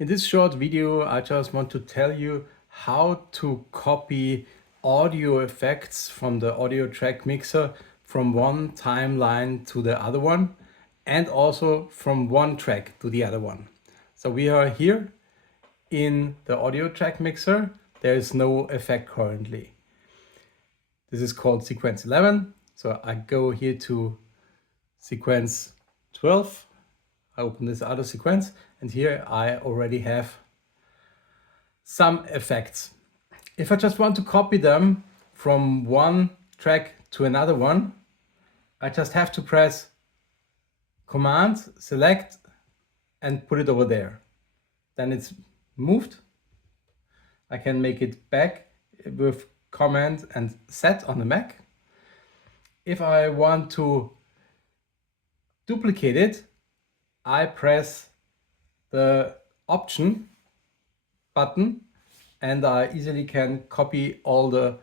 In this short video, I just want to tell you how to copy audio effects from the audio track mixer from one timeline to the other one, and also from one track to the other one. So we are here in the audio track mixer. There is no effect currently. This is called sequence 11. So I go here to sequence 12. I open this other sequence, and here I already have some effects. If I just want to copy them from one track to another one, I just have to press Command, select, and put it over there. Then it's moved. I can make it back with Command and Z on the Mac. If I want to duplicate it, I press the Option button and I easily can copy all the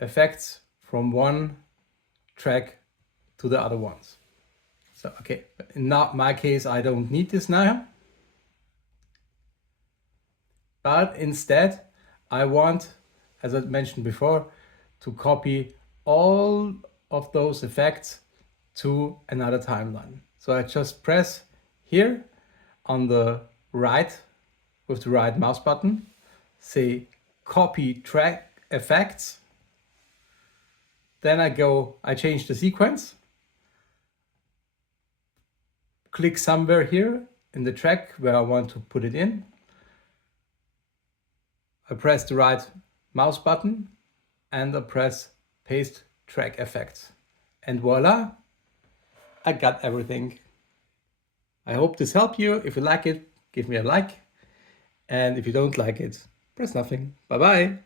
effects from one track to the other ones. So, okay, in my case, I don't need this now. But instead, I want, as I mentioned before, to copy all of those effects to another timeline. So I just press here on the right with the right mouse button, say copy track effects. Then I change the sequence, click somewhere here in the track where I want to put it in. I press the right mouse button and I press paste track effects. And voila, I got everything. I hope this helped you. If you like it, give me a like. And if you don't like it, press nothing. Bye bye.